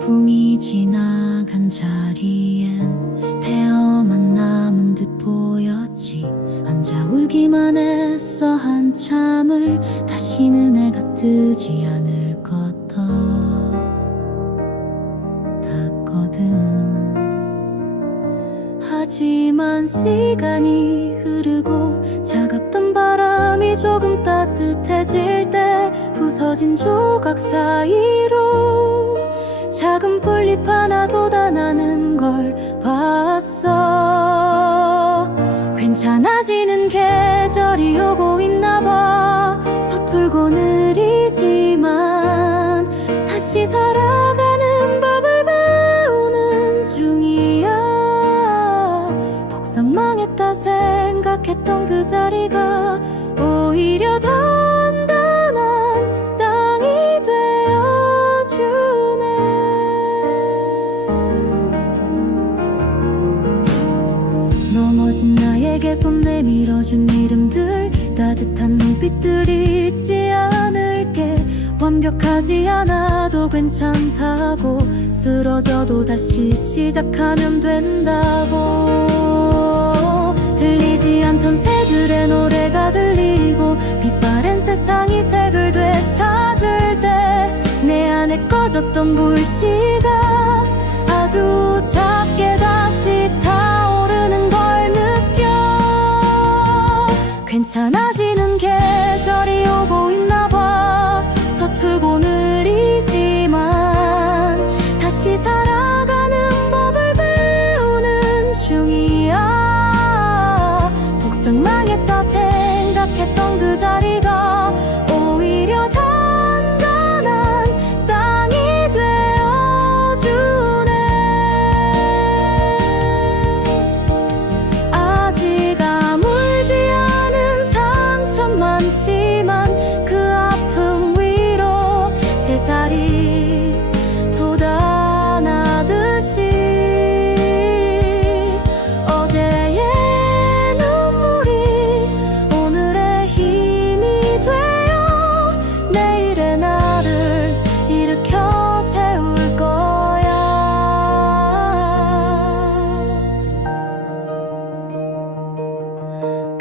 풍이 지나간 자리엔 태어만 남은 듯 보였지. 앉아 울기만 했어 한참을. 다시는 해가 뜨지 않을 것더 하지만 시간이 흐르고 차갑던 바람이 조금 따뜻해질 때 부서진 조각 사이로 작은 풀잎 하나 돋아나는 걸 봤어. 괜찮아지는 계절이 오고 있나 봐. 서툴고 느리지 생각했던 그 자리가 오히려 단단한 땅이 되어주네. 넘어진 나에게 손 내밀어준 이름들 따뜻한 눈빛들 잊지 않을게. 완벽하지 않아도 괜찮다고. 쓰러져도 다시 시작하면 된다고 꺼졌던 불씨가 아주 작게 다시 타오르는 걸 느껴. 괜찮아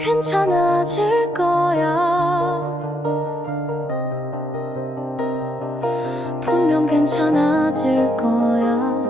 괜찮아질 거야. 분명 괜찮아질 거야.